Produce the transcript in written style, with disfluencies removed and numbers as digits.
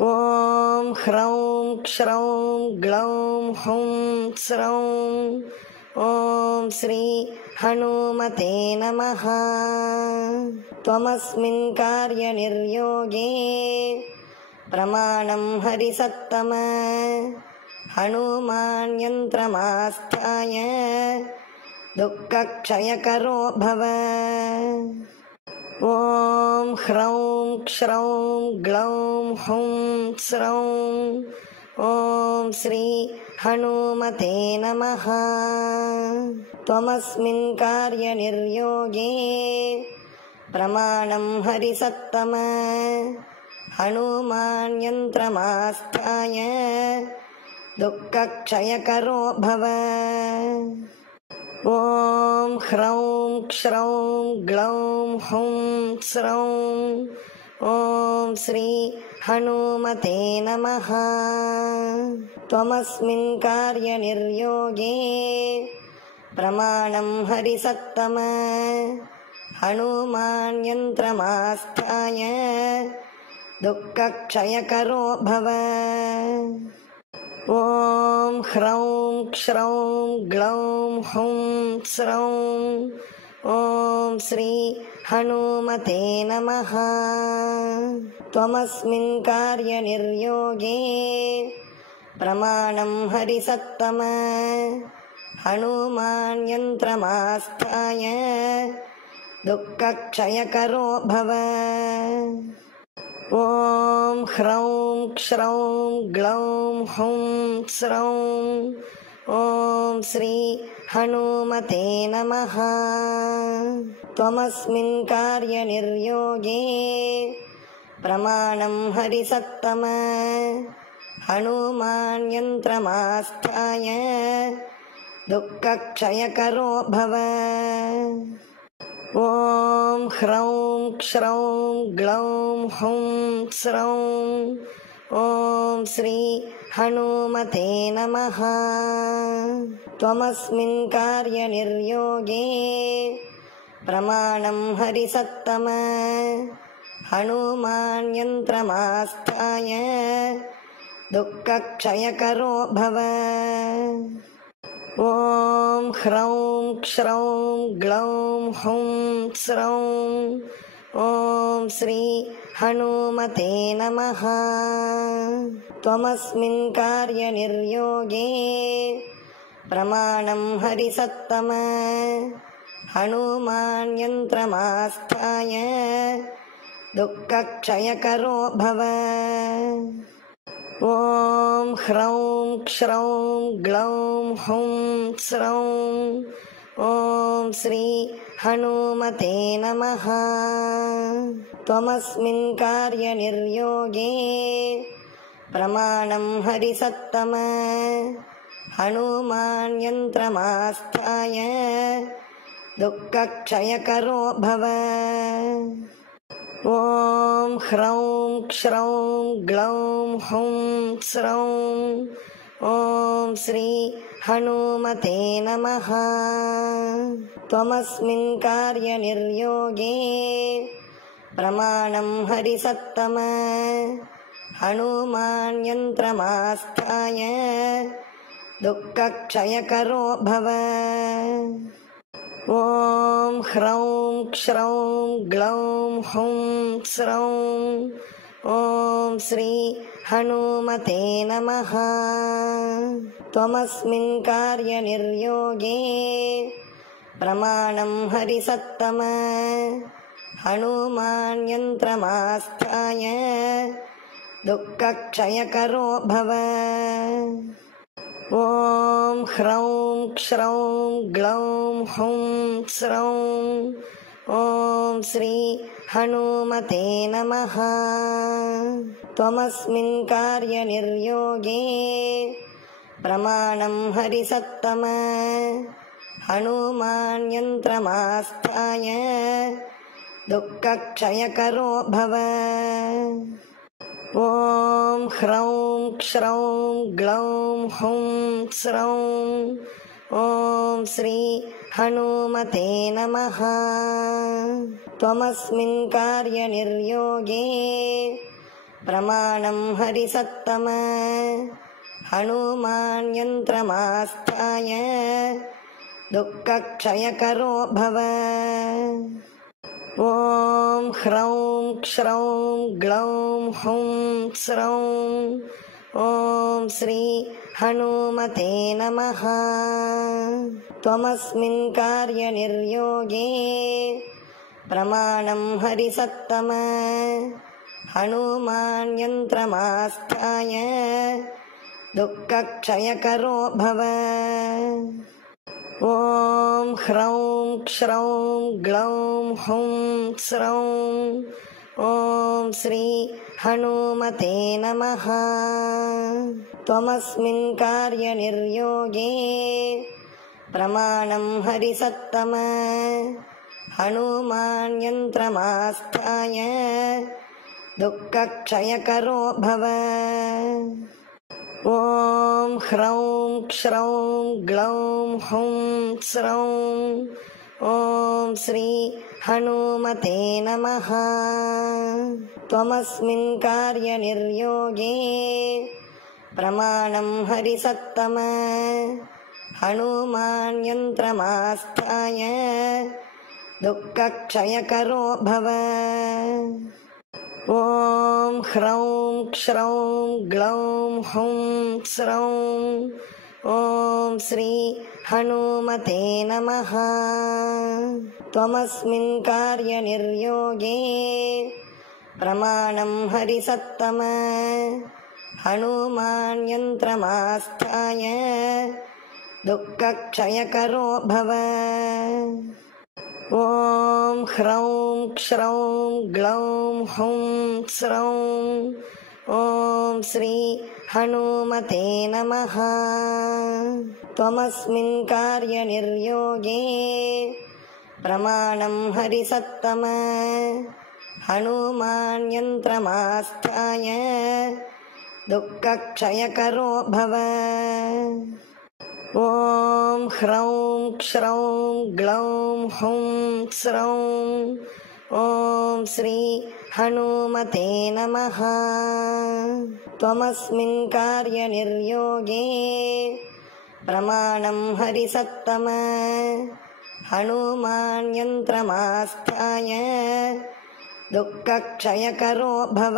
ॐ ह्रौं क्षौं ग्लौं हुं स्रौं ॐ श्री हनुमते नमः। त्वमस्मिन् कार्यनिर्योगे प्रमाणं हरिसत्तम हनुमान् यन्त्रमास्थाय दुःखक्षयकरो भव। ॐ ह्रौं क्षौं ग्लौं हुं स्रौं ॐ श्री हनुमते नमः। त्वमस्मिन् कार्यनिर्योगे प्रमाणं हरिसत्तम हनुमान् यन्त्रमास्थाय दुःखक्षयकरो भव। ॐ ह्रौं क्षौं ग्लौं हुं स्रौं ॐ श्री हनुमते नमः। त्वमस्मिन् कार्यनिर्योगे प्रमाणं हरिसत्तम हनुमान् यन्त्रमास्थाय दुःखक्षयकरो भव। ॐ ह्रौं क्षौं ग्लौं हुं स्रौं ॐ श्री हनुमते नमः। त्वमस्मिन् कार्यनिर्योगे प्रमाणं हरिसत्तम हनुमान् यन्त्रमास्थाय दुःखक्षयकरो भव। ॐ ह्रौं क्षौं ग्लौं हुं स्रौं ॐ श्री हनुमते नमः। त्वमस्मिन् कार्यनिर्योगे प्रमाणं हरिसत्तम हनुमान् यन्त्रमास्थाय दुःखक्षयकरो भव। ॐ ह्रौं क्षौं ग्लौं हुं स्रौं ॐ श्री हनुमते नमः। त्वमस्मिन् कार्यनिर्योगे प्रमाणं हरिसत्तम हनुमान् यन्त्रमास्थाय दुःखक्षयकरो भव। ॐ ह्रौं क्षौं ग्लौं हुं स्रौं ॐ श्री हनुमते नमः। त्वमस्मिन् कार्यनिर्योगे प्रमाणं हरिसत्तम हनुमान् यन्त्रमास्थाय दुःखक्षयकरो भव। ॐ ह्रौं क्षौं ग्लौं हुं स्रौं ॐ श्री हनुमते नमः। त्वमस्मिन् कार्यनिर्योगे प्रमाणं हरिसत्तम हनुमान् यन्त्रमास्थाय दुःखक्षयकरो भव। ॐ ह्रौं क्षौं ग्लौं हुं स्रौं ॐ श्री हनुमते नमः। त्वमस्मिन् कार्यनिर्योगे प्रमाणं हरिसत्तम हनुमान् यन्त्रमास्थाय दुःखक्षयकरो भव। ॐ ह्रौं क्षौं ग्लौं हुं स्रौं ॐ श्री हनुमते नमः। त्वमस्मिन् कार्यनिर्योगे प्रमाणं हरिसत्तम हनुमान् यन्त्रमास्थाय दुःखक्षयकरो भव। ॐ ह्रौं क्षौं ग्लौं हुं स्रौं ॐ श्री हनुमते नमः। त्वमस्मिन् कार्यनिर्योगे प्रमाणं हरिसत्तम हनुमान् यन्त्रमास्थाय दुःखक्षयकरो भव। ॐ ह्रौं क्षौं ग्लौं हुं स्रौं ॐ श्री हनुमते नमः। त्वमस्मिन् कार्यनिर्योगे प्रमाणं हरिसत्तम हनुमान् यन्त्रमास्थाय दुःखक्षयकरो भव। ॐ ह्रौं क्ष्रौं ग्लौं हुं स्रौं ॐ श्री हनुमते नमः। त्वमस्मिन् कार्यनिर्योगे प्रमाणं हरिसत्तम हनुमान् यन्त्रमास्थाय दुःखक्षयकरो भव। ॐ ह्रौं क्ष्रौं ग्लौं हुं स्रौं ॐ श्री हनुमते नमः। त्वमस्मिन् कार्यनिर्योगे प्रमाणं हरिसत्तम हनुमान् यन्त्रमास्थाय दुःखक्षयकरो भव। ॐ ह्रौं क्ष्रौं ग्लौं हुं स्रौं ॐ श्री हनुमते नमः। त्वमस्मिन् कार्यनिर्योगे प्रमाणं हरिसत्तम हनुमान् यन्त्रमास्थाय दुःखक्षयकरो भव। ॐ ह्रौं क्ष्रौं ग्लौं हुं स्रौं ॐ श्री हनुमते नमः। त्वमस्मिन् कार्यनिर्योगे प्रमाणं हरिसत्तम हनुमान् यन्त्रमास्थाय दुःखक्षयकरो भव। ॐ ह्रौं क्ष्रौं ग्लौं हुं स्रौं ॐ श्री हनुमते नमः। त्वमस्मिन् कार्यनिर्योगे प्रमाणं हरिसत्तम हनुमान् यन्त्रमास्थाय दुःखक्षयकरो भव। ॐ ह्रौं क्ष्रौं ग्लौं हुं स्रौं ॐ श्री हनुमते नमः। त्वमस्मिन् कार्यनिर्योगे प्रमाणं हरिसत्तम हनुमान् यन्त्रमास्थाय दुःखक्षयकरो भव।